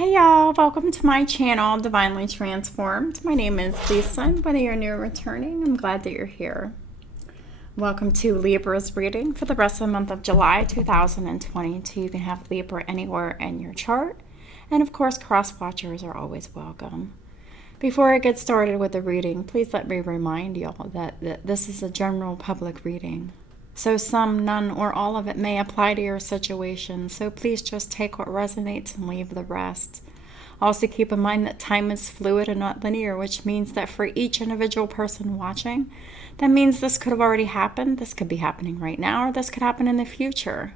Hey y'all, welcome to my channel, Divinely Transformed. My name is Lisa, and whether you're new or returning, I'm glad that you're here. Welcome to Libra's reading for the rest of the month of July 2022. You can have Libra anywhere in your chart. And of course, cross-watchers are always welcome. Before I get started with the reading, please let me remind y'all that this is a general public reading. So some, none, or all of it may apply to your situation, so please just take what resonates and leave the rest. Also keep in mind that time is fluid and not linear, which means that for each individual person watching, that means this could have already happened, this could be happening right now, or this could happen in the future.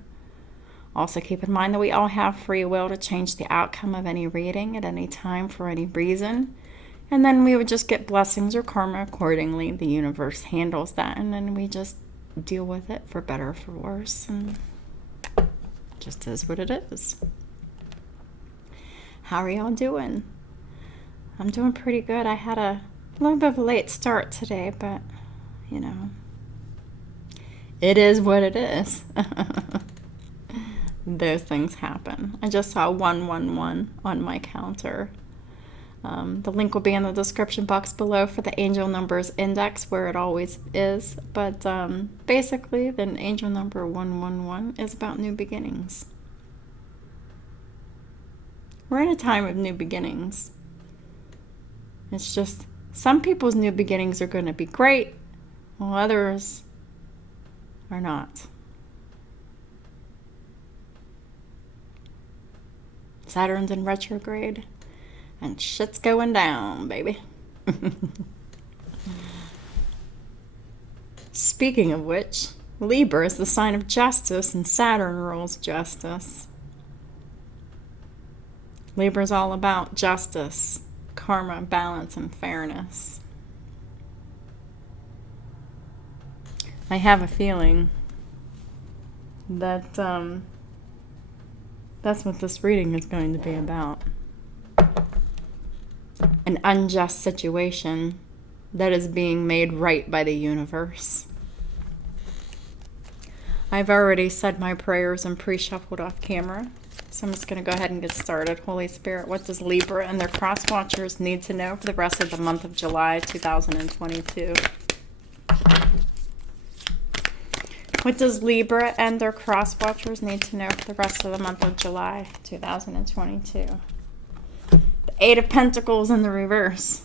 Also keep in mind that we all have free will to change the outcome of any reading at any time for any reason. And then we would just get blessings or karma accordingly. The universe handles that, and then we just deal with it for better or for worse, and just is what it is. How are y'all doing? I'm doing pretty good. I had a little bit of a late start today, but you know, it is what it is. Those things happen. I just saw 111 on my counter. The link will be in the description box below for the angel numbers index, where it always is. But basically, the angel number 111 is about new beginnings. We're in a time of new beginnings. It's just some people's new beginnings are going to be great, while others are not. Saturn's in retrograde. And shit's going down, baby. Speaking of which, Libra is the sign of justice, and Saturn rules justice. Libra is all about justice, karma, balance, and fairness. I have a feeling that that's what this reading is going to be about. An unjust situation that is being made right by the universe. I've already said my prayers and pre-shuffled off camera, so I'm just going to go ahead and get started. Holy Spirit, what does Libra and their cross-watchers need to know for the rest of the month of July 2022? What does Libra and their cross-watchers need to know for the rest of the month of July 2022? Eight of Pentacles in the reverse.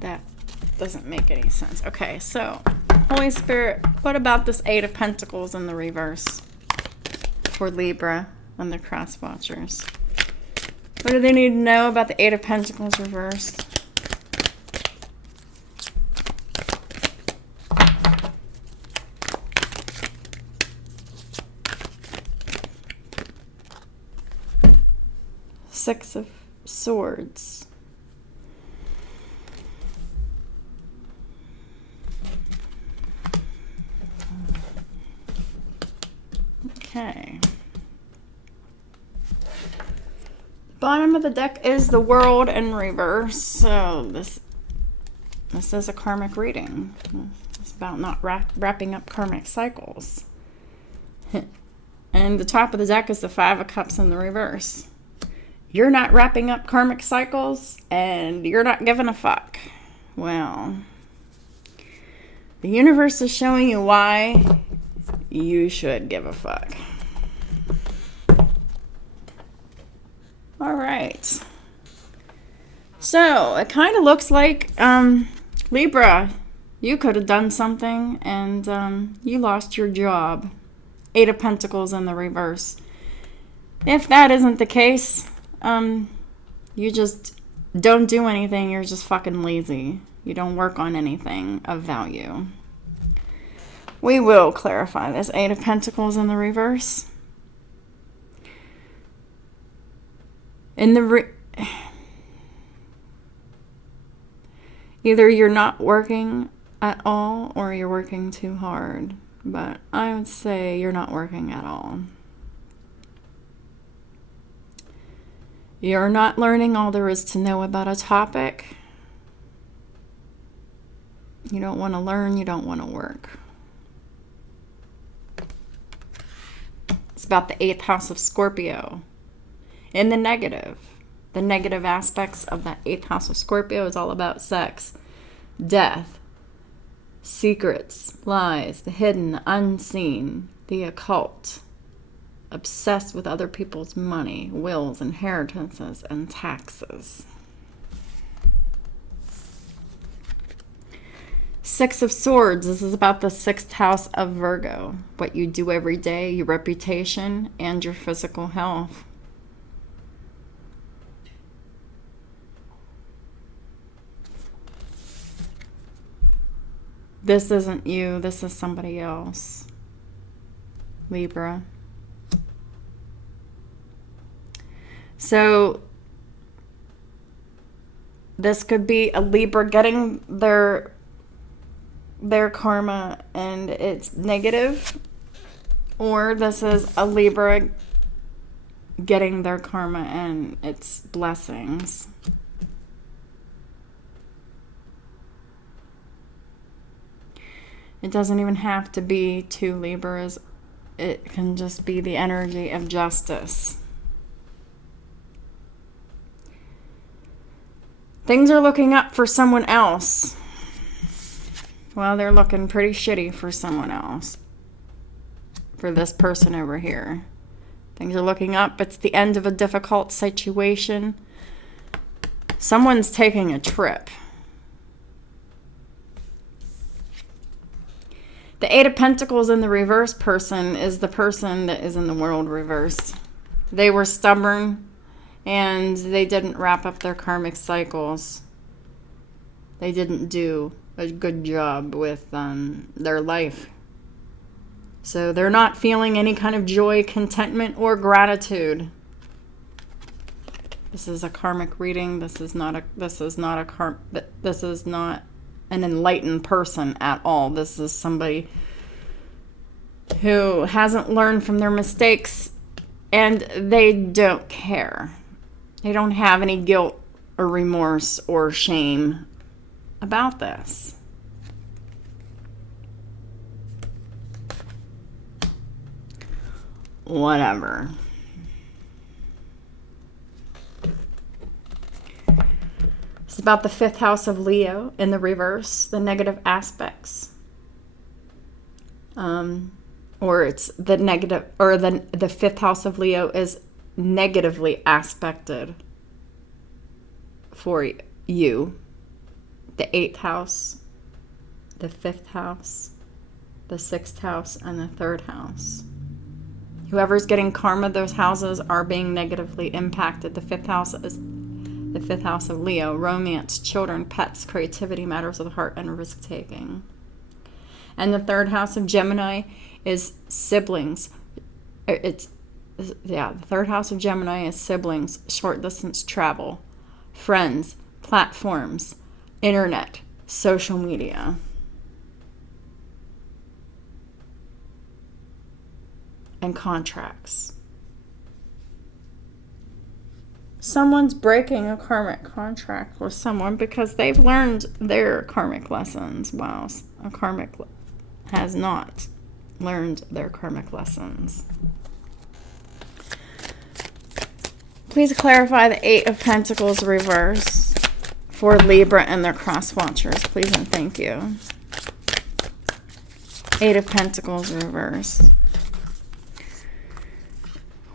That doesn't make any sense. Okay, so Holy Spirit, what about this Eight of Pentacles in the reverse for Libra and the cross watchers? What do they need to know about the Eight of Pentacles reversed? Six of Swords. Okay. Bottom of the deck is the World in reverse. So this is a karmic reading. It's about not wrapping up karmic cycles. And the top of the deck is the Five of Cups in the reverse. You're not wrapping up karmic cycles, and you're not giving a fuck. Well, the universe is showing you why you should give a fuck. All right. So it kind of looks like Libra, you could have done something and you lost your job. Eight of Pentacles in the reverse. If that isn't the case, you just don't do anything. You're just fucking lazy. You don't work on anything of value. We will clarify this Eight of Pentacles in the reverse. In the either you're not working at all, or you're working too hard. But I would say you're not working at all. You're not learning all there is to know about a topic. You don't want to learn, you don't want to work. It's about the 8th house of Scorpio. In the negative aspects of that 8th house of Scorpio is all about sex, death, secrets, lies, the hidden, the unseen, the occult. Obsessed with other people's money, wills, inheritances, and taxes. 6 of Swords. This is about the 6th house of Virgo. What you do every day, your reputation, and your physical health. This isn't you. This is somebody else. Libra. So this could be a Libra getting their karma and it's negative, or this is a Libra getting their karma and its blessings. It doesn't even have to be 2 Libras. It can just be the energy of justice. Things are looking up for someone else. Well, they're looking pretty shitty for someone else. For this person over here. Things are looking up. It's the end of a difficult situation. Someone's taking a trip. The 8 of Pentacles in the reverse person is the person that is in the world reverse. They were stubborn. And they didn't wrap up their karmic cycles. They didn't do a good job with their life. So they're not feeling any kind of joy, contentment, or gratitude. This is a karmic reading. This is not an enlightened person at all. This is somebody who hasn't learned from their mistakes, and they don't care. They don't have any guilt or remorse or shame about this. Whatever. It's about the 5th house of Leo in the reverse, the negative aspects. Or it's the negative, or the 5th house of Leo is negatively aspected for you. The 8th house, the 5th house, the 6th house, and the 3rd house. Whoever's getting karma, those houses are being negatively impacted. The 5th house is the 5th house of Leo, romance, children, pets, creativity, matters of the heart, and risk-taking. And the 3rd house of Gemini is siblings. The 3rd house of Gemini is siblings, short-distance travel, friends, platforms, internet, social media. And contracts. Someone's breaking a karmic contract with someone because they've learned their karmic lessons, while a karmic has not learned their karmic lessons. Please clarify the 8 of Pentacles reverse for Libra and their cross watchers, please and thank you. 8 of Pentacles reverse.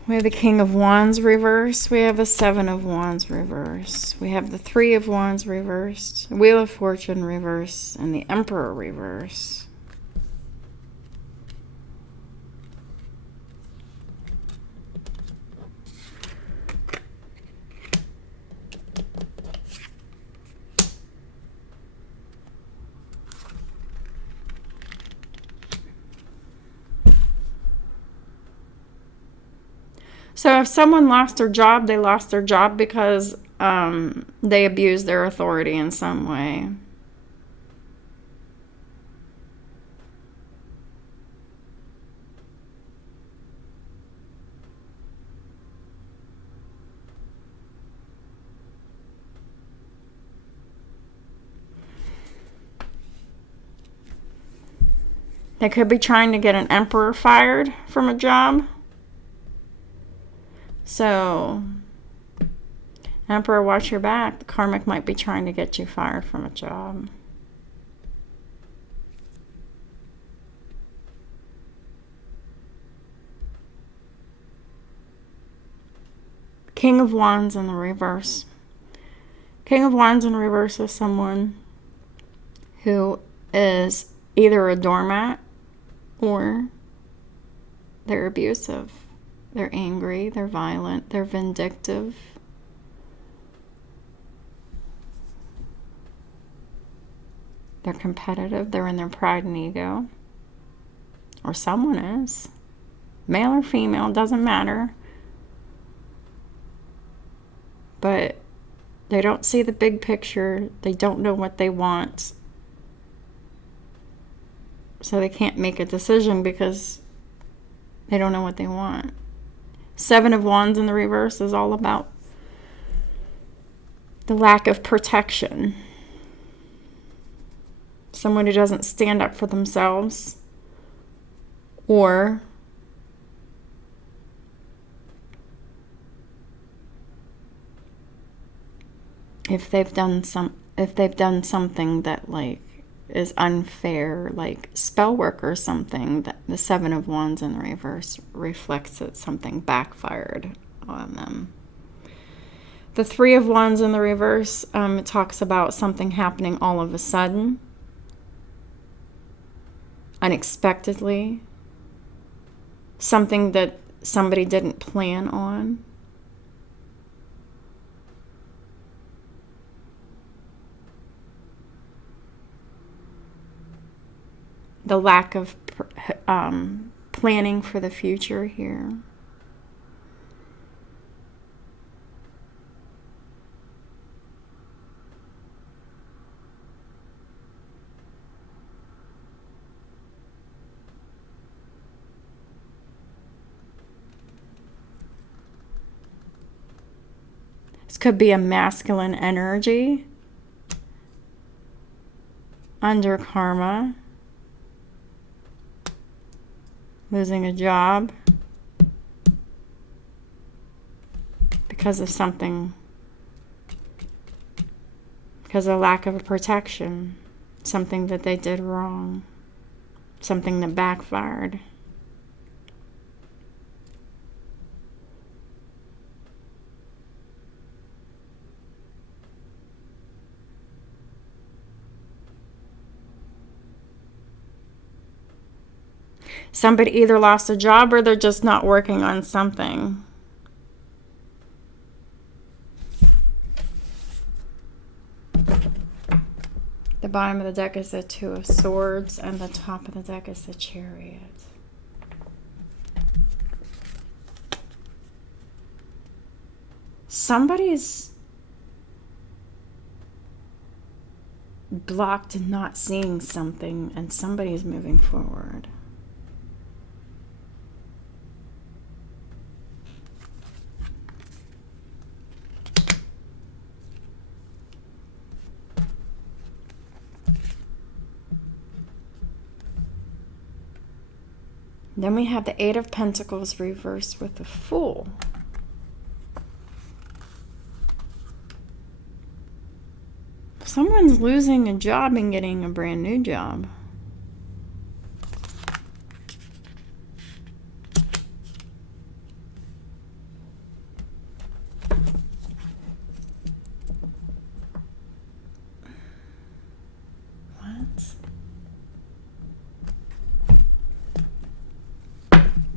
We have the King of Wands reversed. We have the 7 of Wands reversed. We have the 3 of Wands reversed. Wheel of Fortune reversed. And the Emperor reversed. So if someone lost their job, they lost their job because they abused their authority in some way. They could be trying to get an emperor fired from a job. So, Emperor, watch your back. The karmic might be trying to get you fired from a job. King of Wands in the reverse. King of Wands in reverse is someone who is either a doormat or they're abusive. They're angry, they're violent, they're vindictive. They're competitive, they're in their pride and ego. Or someone is. Male or female, doesn't matter. But they don't see the big picture. They don't know what they want. So they can't make a decision because they don't know what they want. Seven of Wands in the reverse is all about the lack of protection. Someone who doesn't stand up for themselves, or if they've done something that like is unfair, like spell work or something, that the Seven of Wands in the reverse reflects that something backfired on them. The Three of Wands in the reverse, it talks about something happening all of a sudden, unexpectedly, something that somebody didn't plan on. The lack of planning for the future here. This could be a masculine energy under karma. Losing a job because of something, because of lack of protection, something that they did wrong, something that backfired. Somebody either lost a job or they're just not working on something. The bottom of the deck is the Two of Swords, and the top of the deck is the Chariot. Somebody's blocked and not seeing something, and somebody's moving forward. Then we have the Eight of Pentacles reversed with the Fool. Someone's losing a job and getting a brand new job.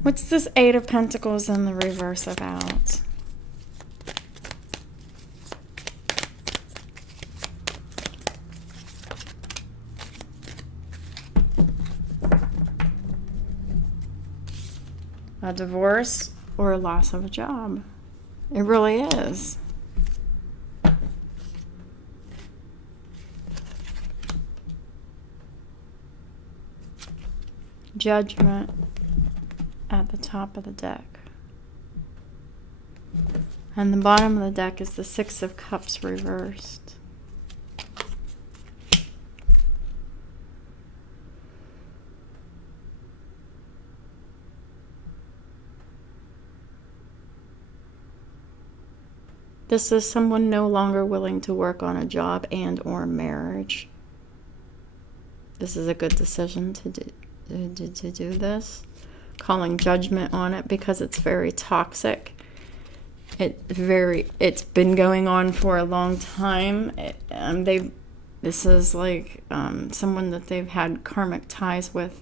What's this Eight of Pentacles in the reverse about? A divorce or a loss of a job. It really is. Judgment at the top of the deck. And the bottom of the deck is the Six of Cups reversed. This is someone no longer willing to work on a job and or marriage. This is a good decision to do this. Calling judgment on it because it's very toxic. It's been going on for a long time. This is like someone that they've had karmic ties with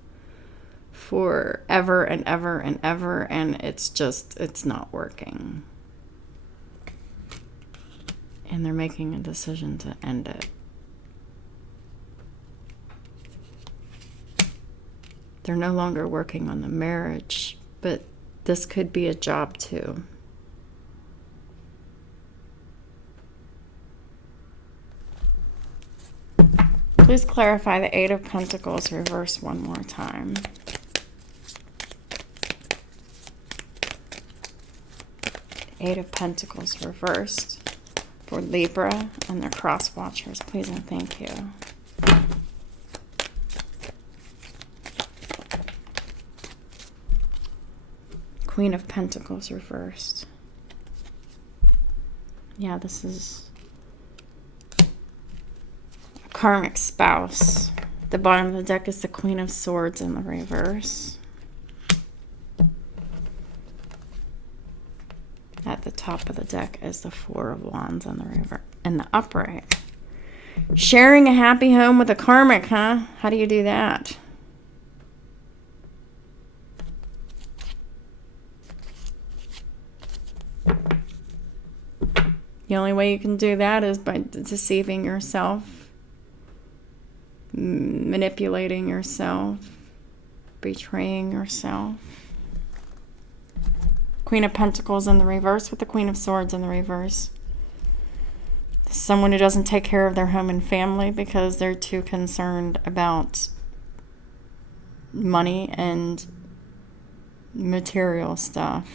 forever and ever and ever, and it's not working. And they're making a decision to end it. They're no longer working on the marriage, but this could be a job too. Please clarify the Eight of Pentacles reversed one more time. Eight of Pentacles reversed for Libra and their cross watchers. Please and thank you. Queen of Pentacles reversed. Yeah, this is a karmic spouse. The bottom of the deck is the Queen of Swords in the reverse. At the top of the deck is the Four of Wands in the reverse and the upright. Sharing a happy home with a karmic, huh? How do you do that? The only way you can do that is by deceiving yourself, manipulating yourself, betraying yourself. Queen of Pentacles in the reverse with the Queen of Swords in the reverse. Someone who doesn't take care of their home and family because they're too concerned about money and material stuff.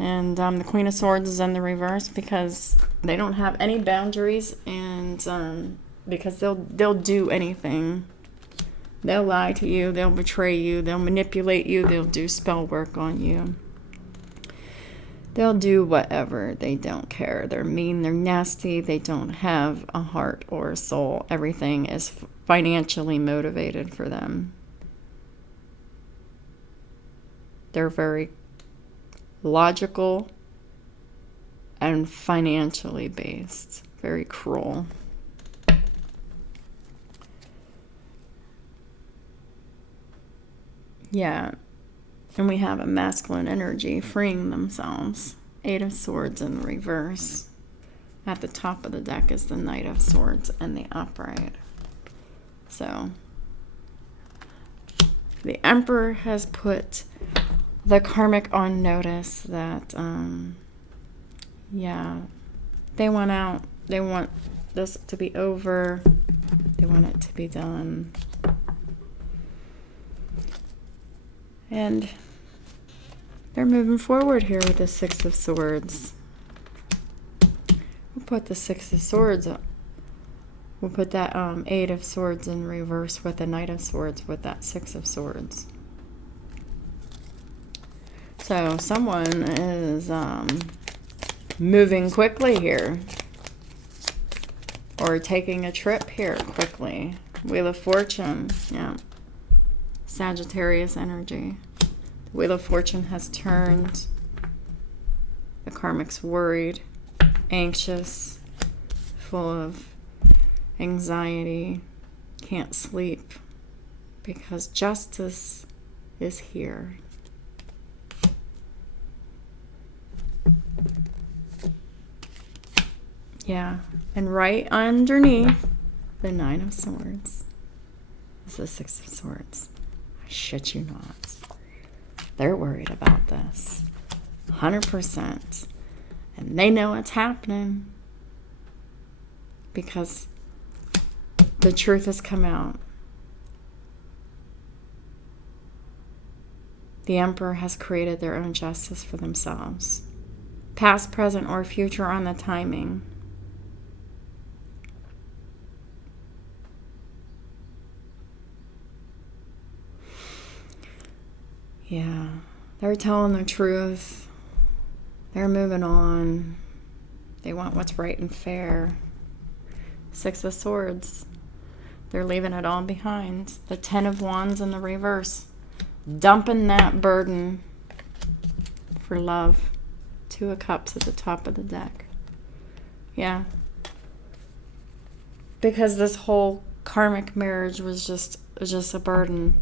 And the Queen of Swords is in the reverse because they don't have any boundaries, and because they'll do anything. They'll lie to you, they'll betray you, they'll manipulate you, they'll do spell work on you. They'll do whatever. They don't care. They're mean, they're nasty, they don't have a heart or a soul. Everything is financially motivated for them. They're very logical and financially based. Very cruel. Yeah. And we have a masculine energy freeing themselves. Eight of Swords in the reverse. At the top of the deck is the Knight of Swords and the upright. So the Emperor has put the karmic on notice that, yeah, they want out. They want this to be over. They want it to be done. And they're moving forward here with the Six of Swords. We'll put the Six of Swords up. We'll put that Eight of Swords in reverse with the Knight of Swords with that Six of Swords. So someone is moving quickly here. Or taking a trip here quickly. Wheel of Fortune. Yeah. Sagittarius energy. The Wheel of Fortune has turned. The karmic's worried, anxious, full of anxiety, can't sleep because justice is here. Yeah, and right underneath the Nine of Swords is the Six of Swords. I shit you not. They're worried about this. 100%. And they know it's happening. Because the truth has come out. The Emperor has created their own justice for themselves. Past, present, or future on the timing. Yeah. They're telling the truth. They're moving on. They want what's right and fair. Six of Swords. They're leaving it all behind. The Ten of Wands in the reverse. Dumping that burden for love. Two of Cups at the top of the deck. Yeah. Because this whole karmic marriage was just a burden.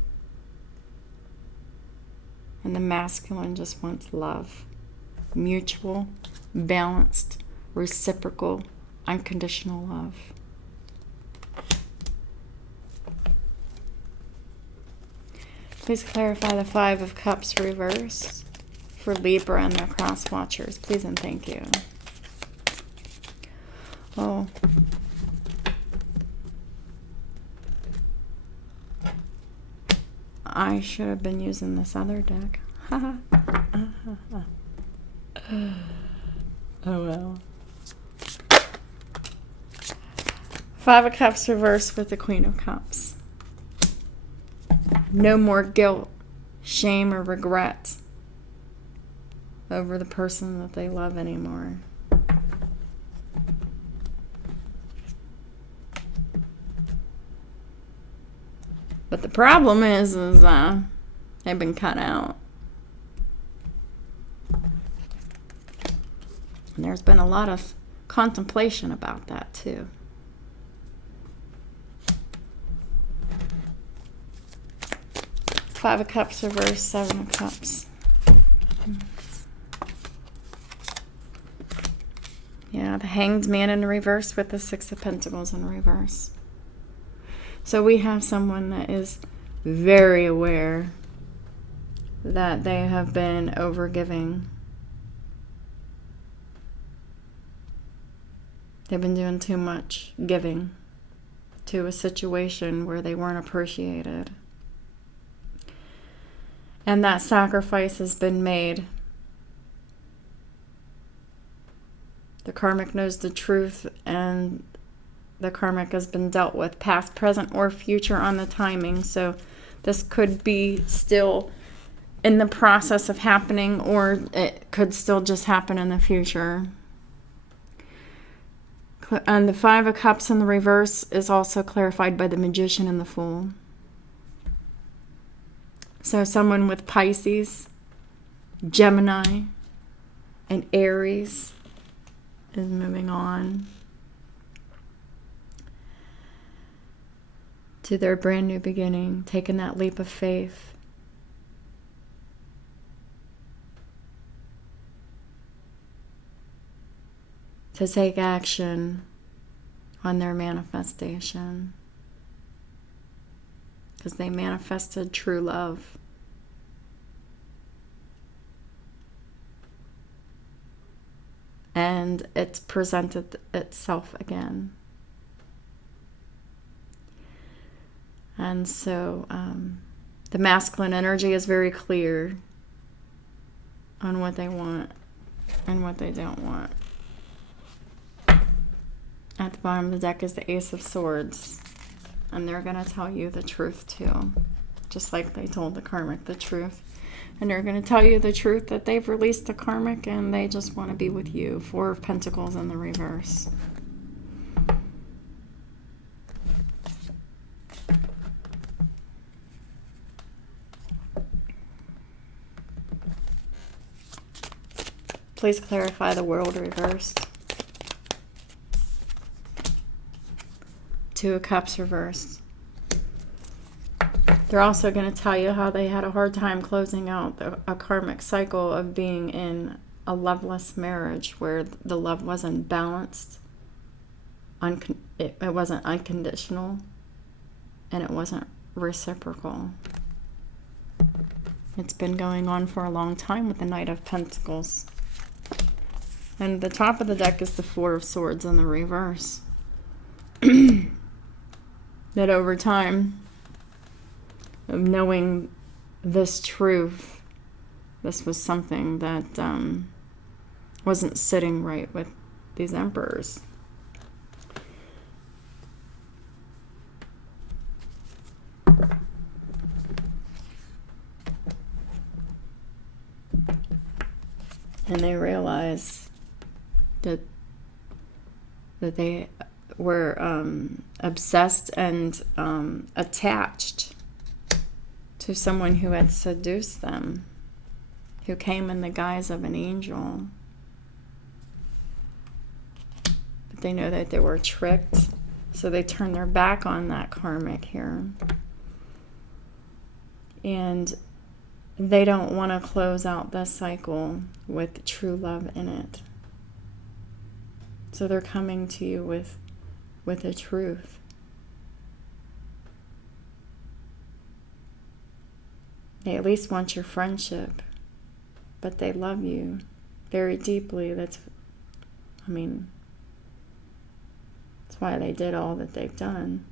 And the masculine just wants love. Mutual, balanced, reciprocal, unconditional love. Please clarify the Five of Cups reverse for Libra and their cross watchers. Please and thank you. Oh. I should have been using this other deck. Oh well. Five of Cups reversed with the Queen of Cups. No more guilt, shame, or regret over the person that they love anymore. But the problem is they've been cut out. And there's been a lot of contemplation about that too. Five of Cups reverse, Seven of Cups. Yeah, the Hanged Man in reverse with the Six of Pentacles in reverse. So we have someone that is very aware that they have been overgiving. They've been doing too much giving to a situation where they weren't appreciated. And that sacrifice has been made. The karmic knows the truth, and the karmic has been dealt with, past, present, or future on the timing. So this could be still in the process of happening, or it could still just happen in the future. And the Five of Cups in the reverse is also clarified by the Magician and the Fool. So someone with Pisces, Gemini, and Aries is moving on to their brand new beginning, taking that leap of faith. To take action on their manifestation. Because they manifested true love. And it's presented itself again. And so the masculine energy is very clear on what they want and what they don't want. At the bottom of the deck is the Ace of Swords. And they're going to tell you the truth too. Just like they told the karmic the truth. And they're going to tell you the truth that they've released the karmic and they just want to be with you. Four of Pentacles in the reverse. Please clarify the World reversed. Two of Cups reversed. They're also going to tell you how they had a hard time closing out a karmic cycle of being in a loveless marriage where the love wasn't balanced, it wasn't unconditional, and it wasn't reciprocal. It's been going on for a long time with the Knight of Pentacles. And the top of the deck is the Four of Swords in the reverse. That over time of knowing this truth, this was something that wasn't sitting right with these emperors. And they realize that they were obsessed and attached to someone who had seduced them, who came in the guise of an angel. But they know that they were tricked, so they turn their back on that karmic here. And they don't want to close out this cycle with true love in it. So they're coming to you with the truth. They at least want your friendship, but they love you very deeply. That's why they did all that they've done.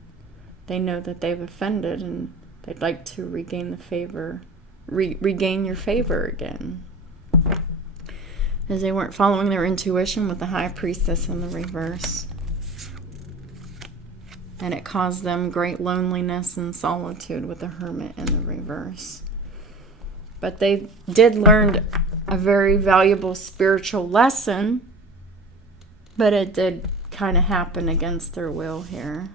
They know that they've offended, and they'd like to regain the favor, regain your favor again. As they weren't following their intuition with the High Priestess in the reverse. And it caused them great loneliness and solitude with the Hermit in the reverse. But they did learn a very valuable spiritual lesson, but it did kind of happen against their will here.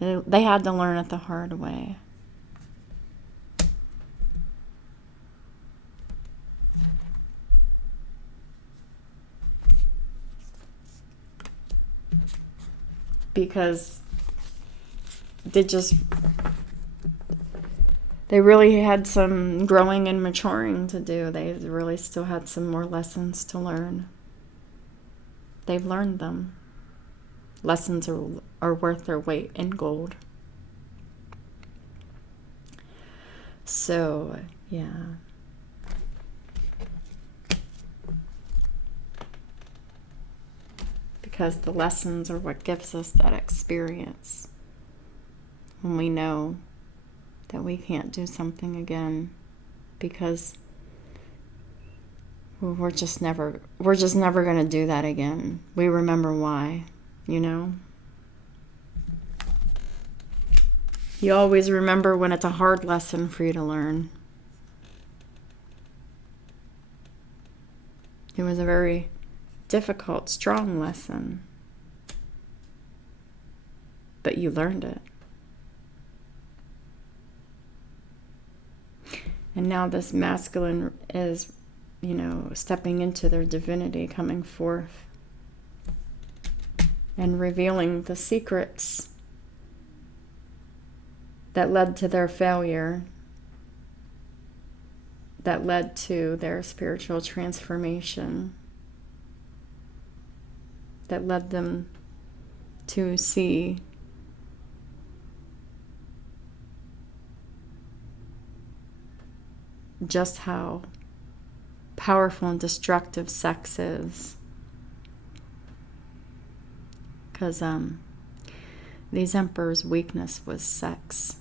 They had to learn it the hard way. Because they really had some growing and maturing to do. They really still had some more lessons to learn. They've learned them. Lessons are worth their weight in gold. So, yeah. Because the lessons are what gives us that experience. When we know that we can't do something again, because we're just never going to do that again. We remember why, you know? You always remember when it's a hard lesson for you to learn. It was a very difficult, strong lesson. But you learned it. And now this masculine is, stepping into their divinity, coming forth and revealing the secrets that led to their failure, that led to their spiritual transformation, that led them to see just how powerful and destructive sex is. Because these emperors' weakness was sex.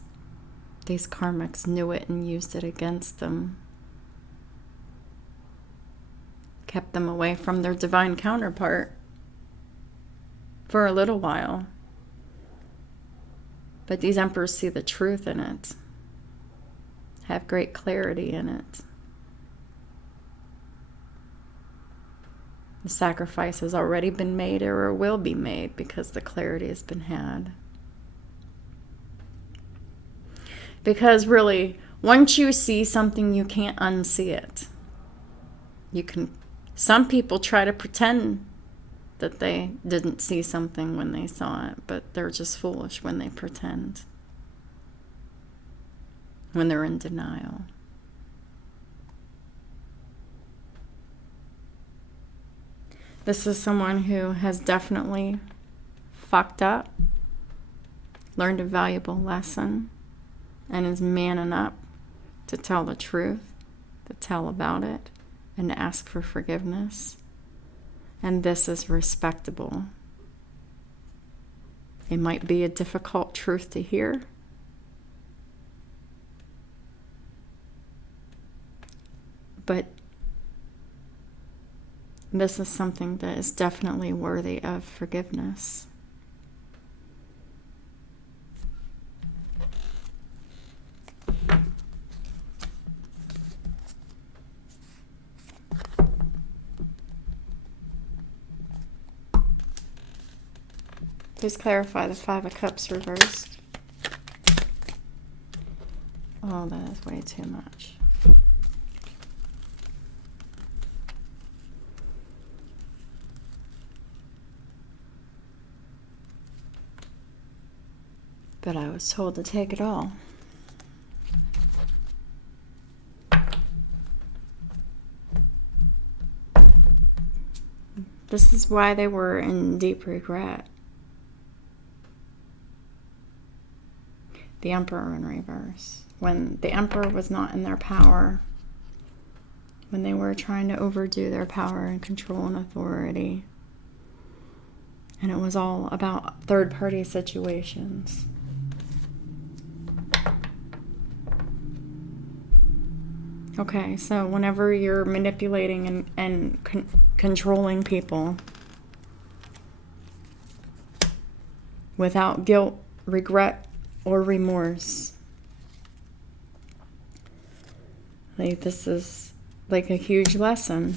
These karmics knew it and used it against them. Kept them away from their divine counterpart for a little while. But these emperors see the truth in it, have great clarity in it. The sacrifice has already been made or will be made because the clarity has been had. Because really, once you see something, you can't unsee it. Some people try to pretend that they didn't see something when they saw it, but they're just foolish when they pretend, when they're in denial. This is someone who has definitely fucked up, learned a valuable lesson, and is manning up to tell the truth, to tell about it, and to ask for forgiveness. And this is respectable. It might be a difficult truth to hear, but this is something that is definitely worthy of forgiveness. Please clarify the Five of Cups reversed. Oh, that is way too much. But I was told to take it all. This is why they were in deep regret. The Emperor in reverse. When the Emperor was not in their power, when they were trying to overdo their power and control and authority. And it was all about third-party situations. Okay, so whenever you're manipulating and controlling people without guilt, regret, or remorse, like, this is like a huge lesson.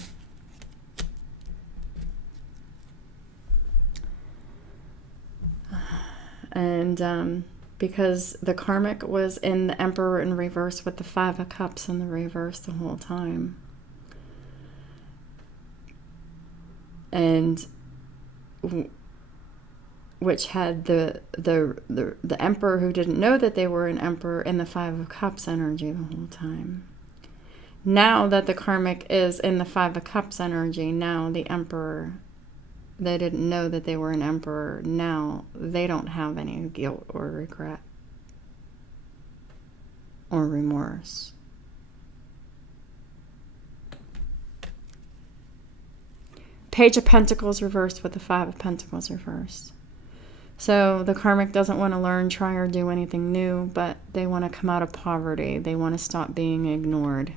And because the Karmic was in the Emperor in reverse with the Five of Cups in the reverse the whole time. And which had the Emperor who didn't know that they were an Emperor in the Five of Cups energy the whole time. Now that the Karmic is in the Five of Cups energy, now the Emperor, they didn't know that they were an Emperor. Now they don't have any guilt or regret or remorse. Page of Pentacles reversed with the Five of Pentacles reversed. So the Karmic doesn't want to learn, try, or do anything new, but they want to come out of poverty. They want to stop being ignored.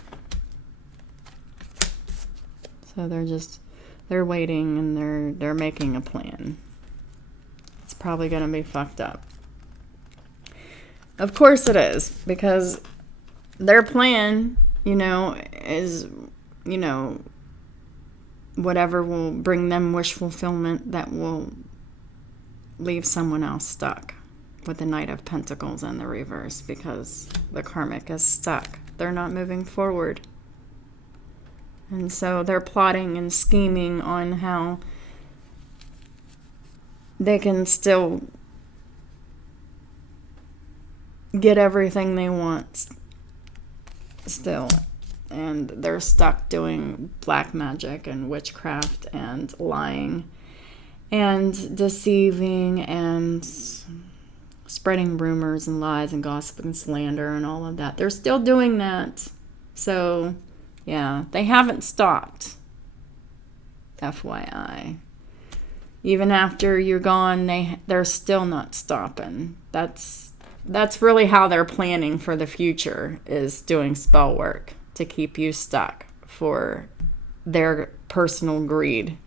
So they're waiting and they're making a plan. It's probably going to be fucked up. Of course it is, because their plan, is, whatever will bring them wish fulfillment that will leave someone else stuck with the Knight of Pentacles in the reverse, because the Karmic is stuck. They're not moving forward. And so they're plotting and scheming on how they can still get everything they want still. And they're stuck doing black magic and witchcraft and lying and deceiving and spreading rumors and lies and gossip and slander and all of that. They're still doing that. So, yeah, they haven't stopped. FYI. Even after you're gone, they're still not stopping. That's really how they're planning for the future, is doing spell work to keep you stuck for their personal greed.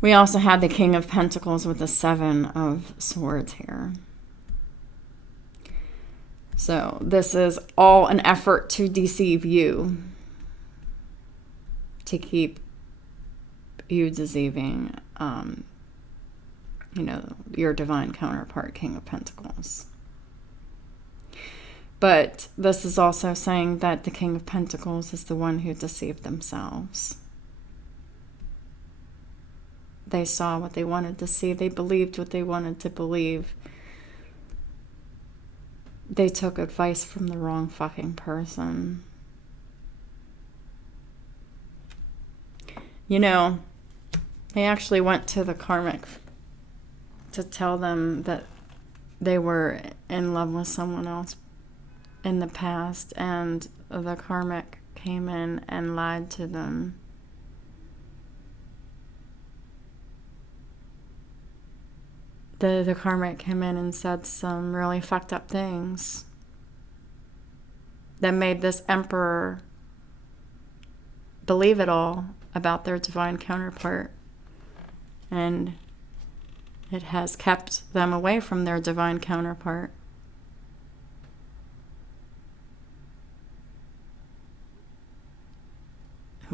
We also had the King of Pentacles with the Seven of Swords here. So this is all an effort to deceive you, to keep you deceiving, your divine counterpart, King of Pentacles. But this is also saying that the King of Pentacles is the one who deceived themselves. They saw what they wanted to see. They believed what they wanted to believe. They took advice from the wrong fucking person. They actually went to the Karmic to tell them that they were in love with someone else in the past, and the Karmic came in and lied to them. The Karmic came in and said some really fucked up things that made this Emperor believe it all about their divine counterpart. And it has kept them away from their divine counterpart.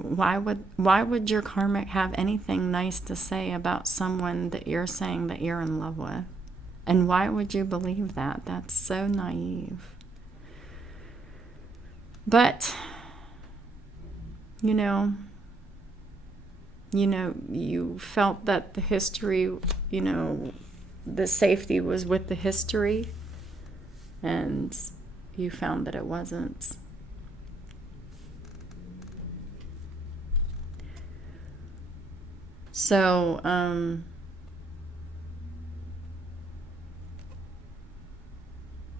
why would your karmic have anything nice to say about someone that you're saying that you're in love with? And why would you believe that? That's so naive. But, you felt that the history, the safety was with the history, and you found that it wasn't. So,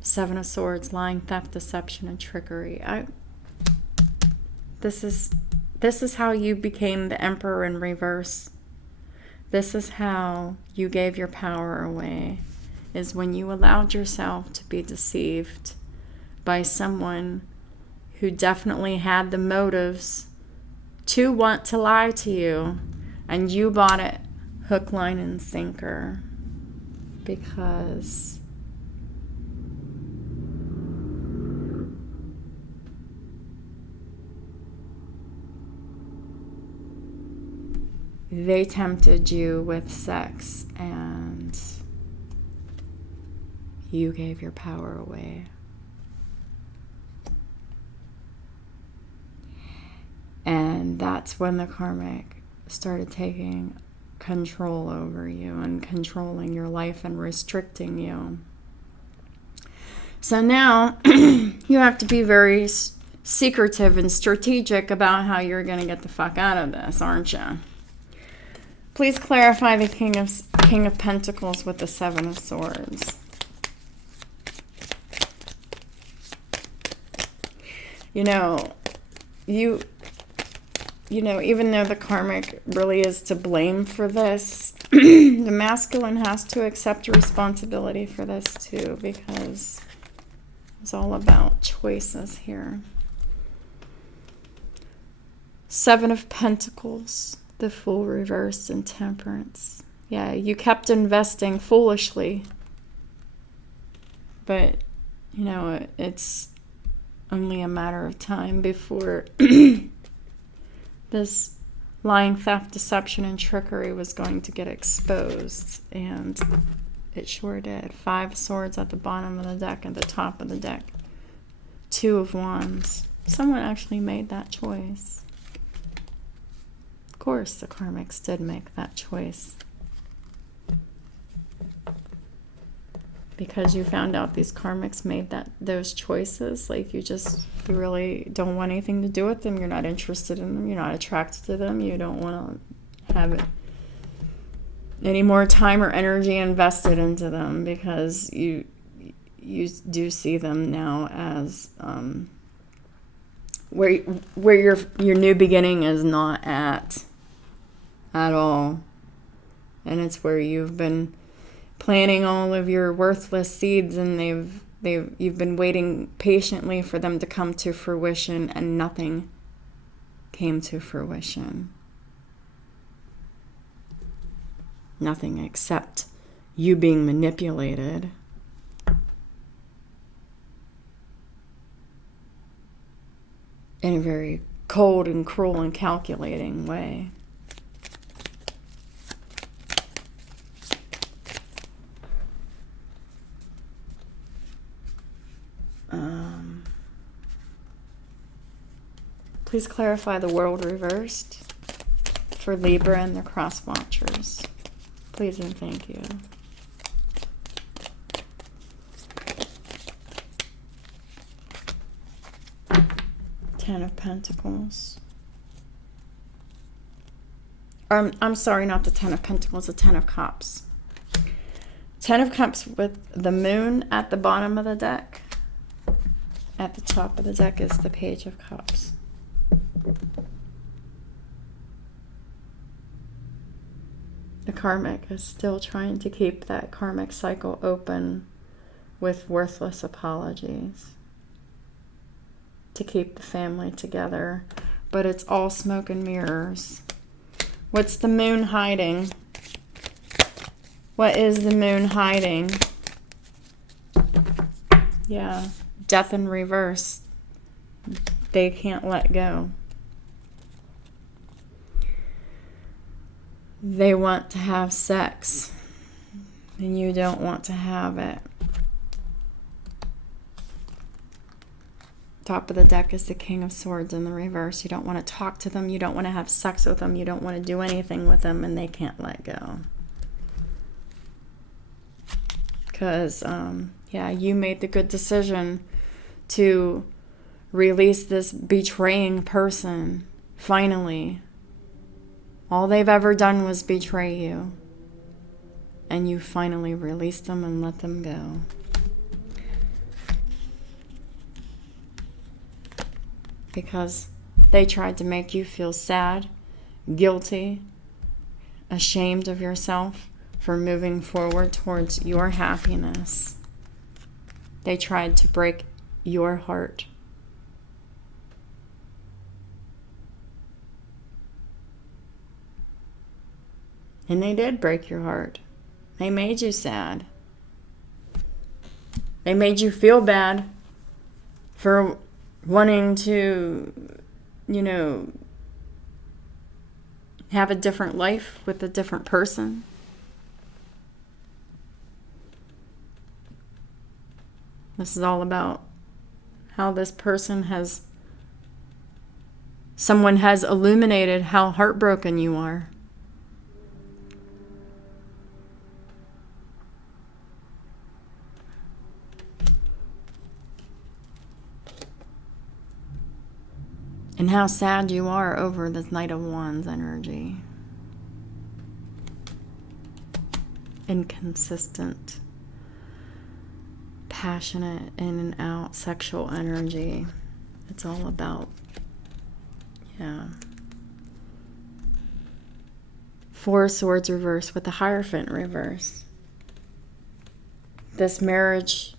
Seven of Swords, lying, theft, deception, and trickery. This is how you became the Emperor in reverse. This is how you gave your power away, is when you allowed yourself to be deceived by someone who definitely had the motives to want to lie to you, and you bought it hook, line, and sinker because they tempted you with sex and you gave your power away. And that's when the karmic started taking control over you and controlling your life and restricting you. So now you have to be very secretive and strategic about how you're going to get the fuck out of this, aren't you? Please clarify the King of Pentacles with the Seven of Swords. Even though the karmic really is to blame for this, the masculine has to accept responsibility for this too, because it's all about choices here. Seven of Pentacles, the Fool reversed, and Temperance. Yeah, you kept investing foolishly, but it's only a matter of time before this lying, theft, deception, and trickery was going to get exposed, and it sure did. Five of Swords at the bottom of the deck, at the top of the deck. Two of Wands. Someone actually made that choice. Of course, the karmics did make that choice. Because you found out these karmics made those choices, like you really don't want anything to do with them. You're not interested in them. You're not attracted to them. You don't want to have any more time or energy invested into them, because you do see them now as where your new beginning is not at all, and it's where you've been planting all of your worthless seeds, and you've been waiting patiently for them to come to fruition, and nothing came to fruition. Nothing except you being manipulated. In a very cold and cruel and calculating way. Please clarify the World reversed for Libra and the cross watchers. Please and thank you. Ten of Pentacles. I'm sorry, not the Ten of Pentacles, the Ten of Cups. Ten of Cups with the Moon at the bottom of the deck. At the top of the deck is the Page of Cups. The karmic is still trying to keep that karmic cycle open with worthless apologies to keep the family together, but it's all smoke and mirrors. What's the Moon hiding? What is the Moon hiding? Yeah, death in reverse. They can't let go. They want to have sex, and you don't want to have it. Top of the deck is the King of Swords in the reverse. You don't want to talk to them. You don't want to have sex with them. You don't want to do anything with them, and they can't let go. Because, yeah, you made the good decision to release this betraying person, finally. All they've ever done was betray you. And you finally released them and let them go. Because they tried to make you feel sad, guilty, ashamed of yourself for moving forward towards your happiness. They tried to break your heart. And they did break your heart. They made you sad. They made you feel bad for wanting to, have a different life with a different person. This is all about how this person someone has illuminated how heartbroken you are. And how sad you are over this Knight of Wands energy. Inconsistent, passionate, in and out sexual energy. It's all about, Four of Swords reverse with the Hierophant reverse. This marriage,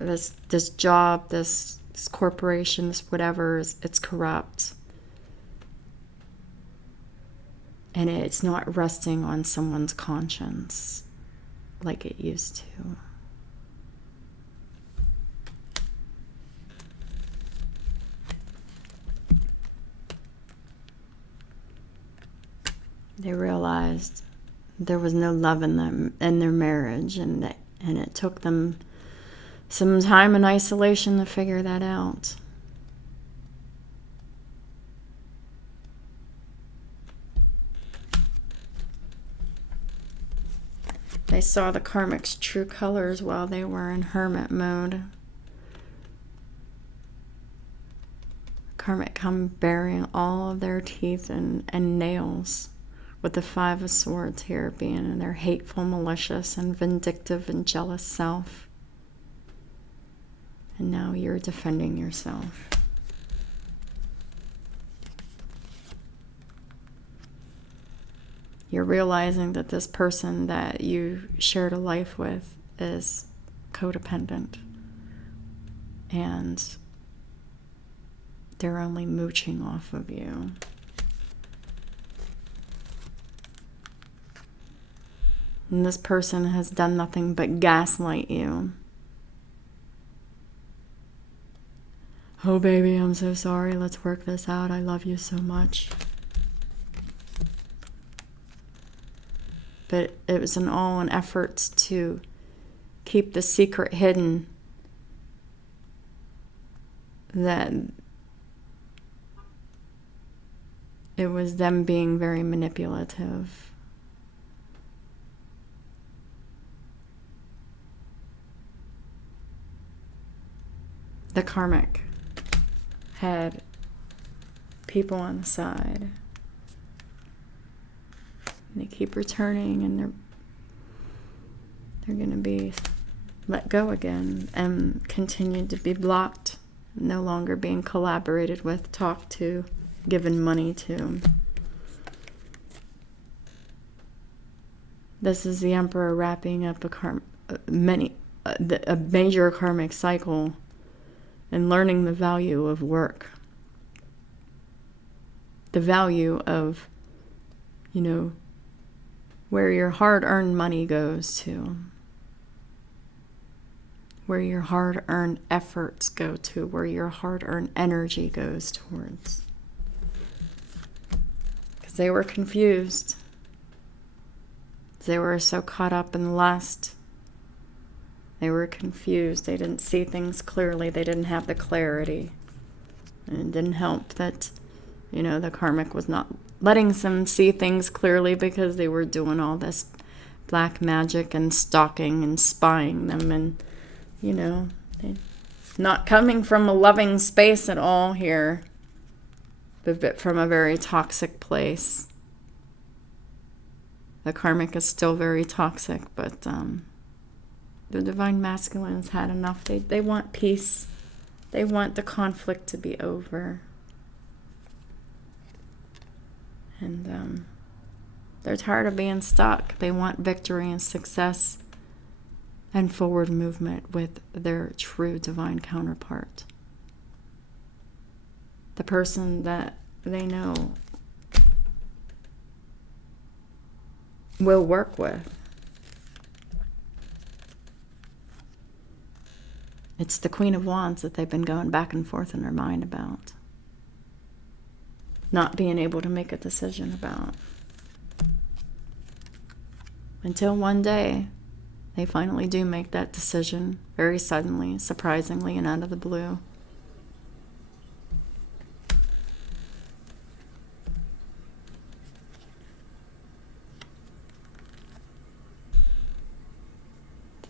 this job, this corporation, this whatever, it's corrupt. And it's not resting on someone's conscience like it used to. They realized there was no love in them, in their marriage, and it took them some time in isolation to figure that out. They saw the Karmic's true colors while they were in hermit mode. Karmic come bearing all of their teeth and nails, with the Five of Swords here being their hateful, malicious, and vindictive and jealous self. And now you're defending yourself. You're realizing that this person that you shared a life with is codependent. And they're only mooching off of you. And this person has done nothing but gaslight you. Oh, baby, I'm so sorry. Let's work this out. I love you so much. But it was all an effort to keep the secret hidden, that it was them being very manipulative. The Karmic had people on the side. They keep returning, and they're going to be let go again and continue to be blocked, no longer being collaborated with, talked to, given money to. This is the Emperor wrapping up a major karmic cycle and learning the value of work. The value of, where your hard-earned money goes to. Where your hard-earned efforts go to. Where your hard-earned energy goes towards. Because they were confused. They were so caught up in lust. They were confused. They didn't see things clearly. They didn't have the clarity. And it didn't help that, the karmic was not letting them see things clearly because they were doing all this black magic and stalking and spying them. And, they not coming from a loving space at all here, but from a very toxic place. The karmic is still very toxic, but the divine masculines had enough. They want peace. They want the conflict to be over. And they're tired of being stuck. They want victory and success and forward movement with their true divine counterpart. The person that they know will work with. It's the Queen of Wands that they've been going back and forth in their mind about. Not being able to make a decision about. Until one day, they finally do make that decision, very suddenly, surprisingly, and out of the blue.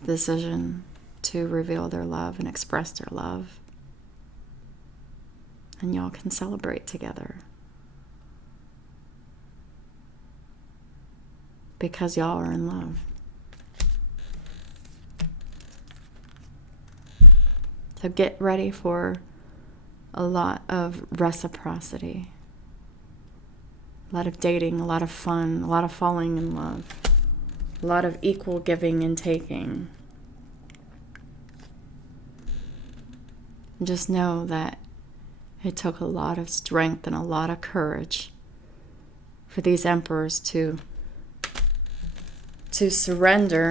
The decision to reveal their love and express their love. And y'all can celebrate together. Because y'all are in love. So get ready for a lot of reciprocity. A lot of dating, a lot of fun, a lot of falling in love. A lot of equal giving and taking. Just know that it took a lot of strength and a lot of courage for these emperors to surrender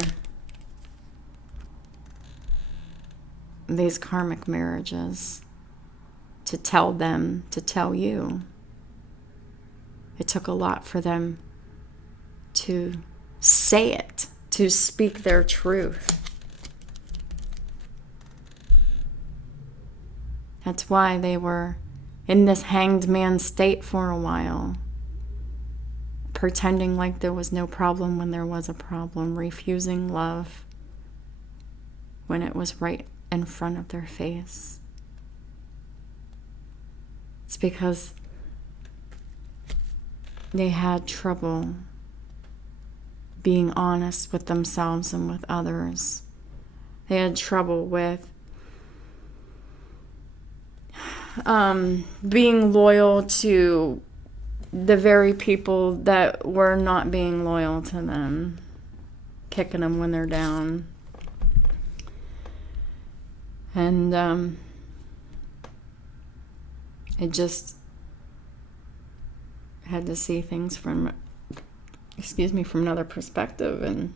these karmic marriages, to tell them, to tell you. It took a lot for them to say it, to speak their truth. That's why they were in this hanged man state for a while, pretending like there was no problem when there was a problem, refusing love when it was right in front of their face. It's because they had trouble being honest with themselves and with others. They had trouble with being loyal to the very people that were not being loyal to them, kicking them when they're down. And it just had to see things from another perspective, and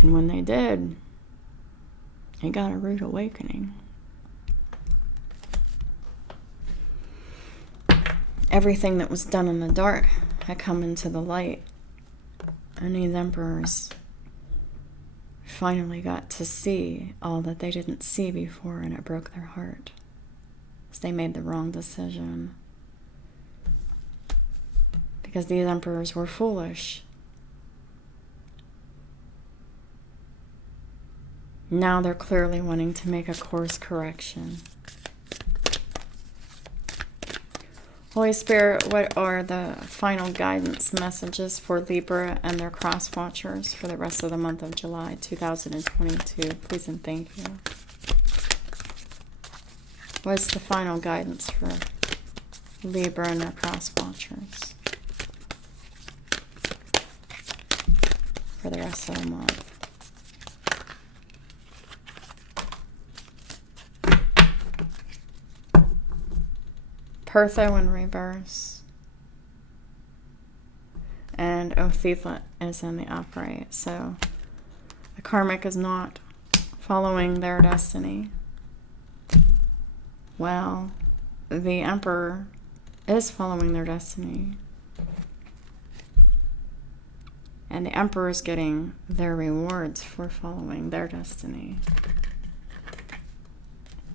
when they did, they got a rude awakening. Everything that was done in the dark had come into the light, and these emperors finally got to see all that they didn't see before, and it broke their heart. So they made the wrong decision. Because these emperors were foolish. Now they're clearly wanting to make a course correction. Holy Spirit, what are the final guidance messages for Libra and their cross watchers for the rest of the month of July 2022? Please and thank you. What's the final guidance for Libra and their cross watchers for the rest of the month? Pertho in reverse, and Othitha is in the upright. So the karmic is not following their destiny. Well, the emperor is following their destiny. And the Emperor is getting their rewards for following their destiny.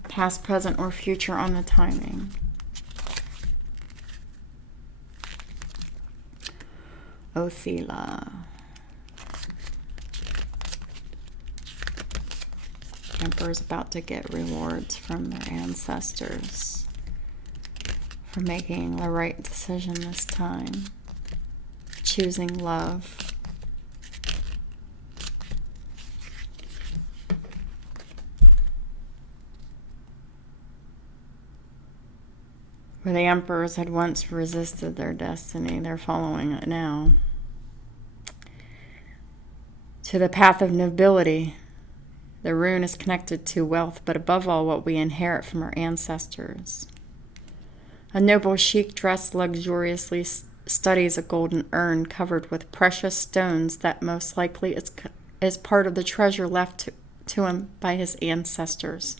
Past, present, or future on the timing. Othila. Emperor is about to get rewards from their ancestors for making the right decision this time. Choosing love. Where the emperors had once resisted their destiny, they're following it now. To the path of nobility. The rune is connected to wealth, but above all, what we inherit from our ancestors. A noble sheik dressed luxuriously studies a golden urn covered with precious stones that most likely is part of the treasure left to him by his ancestors.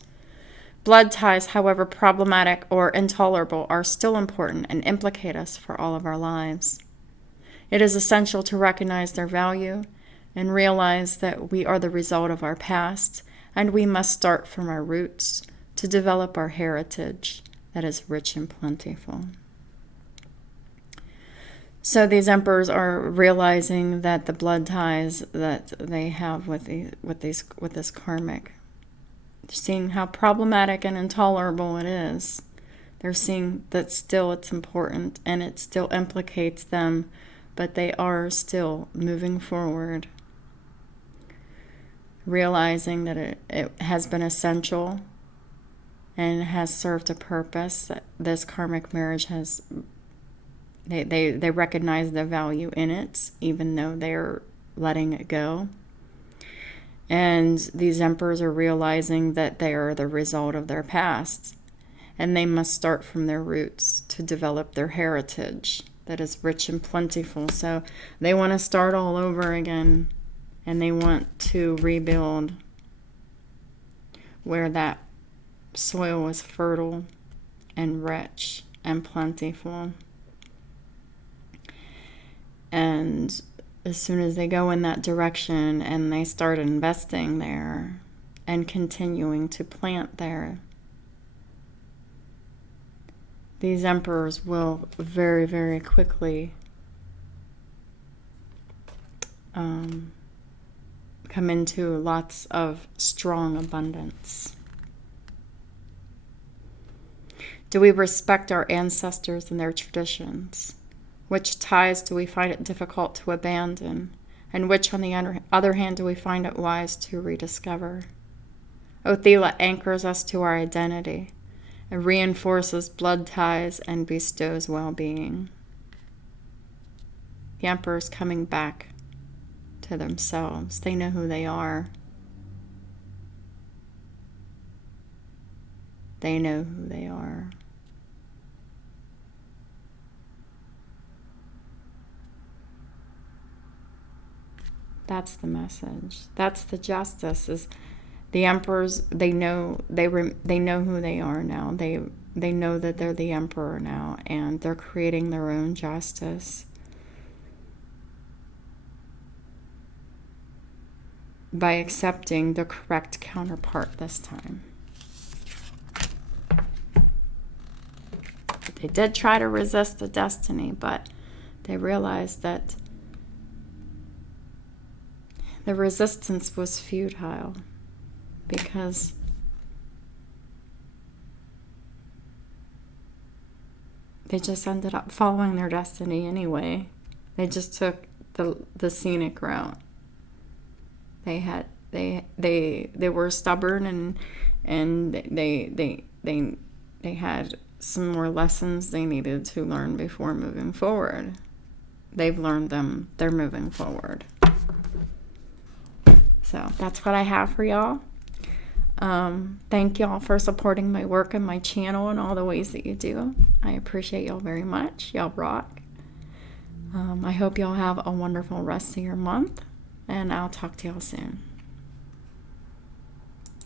Blood ties, however problematic or intolerable, are still important and implicate us for all of our lives. It is essential to recognize their value and realize that we are the result of our past, and we must start from our roots to develop our heritage that is rich and plentiful. So these emperors are realizing that the blood ties that they have with this karmic, they're seeing how problematic and intolerable it is. They're seeing that still it's important and it still implicates them, but they are still moving forward, realizing that it has been essential and has served a purpose. That this karmic marriage has, they recognize the value in it, even though they're letting it go. And these emperors are realizing that they are the result of their past, and they must start from their roots to develop their heritage that is rich and plentiful. So they want to start all over again, and they want to rebuild where that soil was fertile and rich and plentiful. And as soon as they go in that direction and they start investing there and continuing to plant there, these emperors will very, very quickly come into lots of strong abundance. Do we respect our ancestors and their traditions? Which ties do we find it difficult to abandon? And which, on the other hand, do we find it wise to rediscover? Othila anchors us to our identity. It reinforces blood ties and bestows well-being. The emperor is coming back to themselves. They know who they are. They know who they are. That's the message. That's the justice. Is the emperors? They know who they are now. They know that they're the emperor now, and they're creating their own justice by accepting the correct counterpart this time. They did try to resist the destiny, but they realized that the resistance was futile because they just ended up following their destiny anyway. They just took the scenic route. They were stubborn and they had some more lessons they needed to learn before moving forward. They've learned them. They're moving forward. So that's what I have for y'all. Thank y'all for supporting my work and my channel and all the ways that you do. I appreciate y'all very much. Y'all rock. I hope y'all have a wonderful rest of your month, and I'll talk to y'all soon.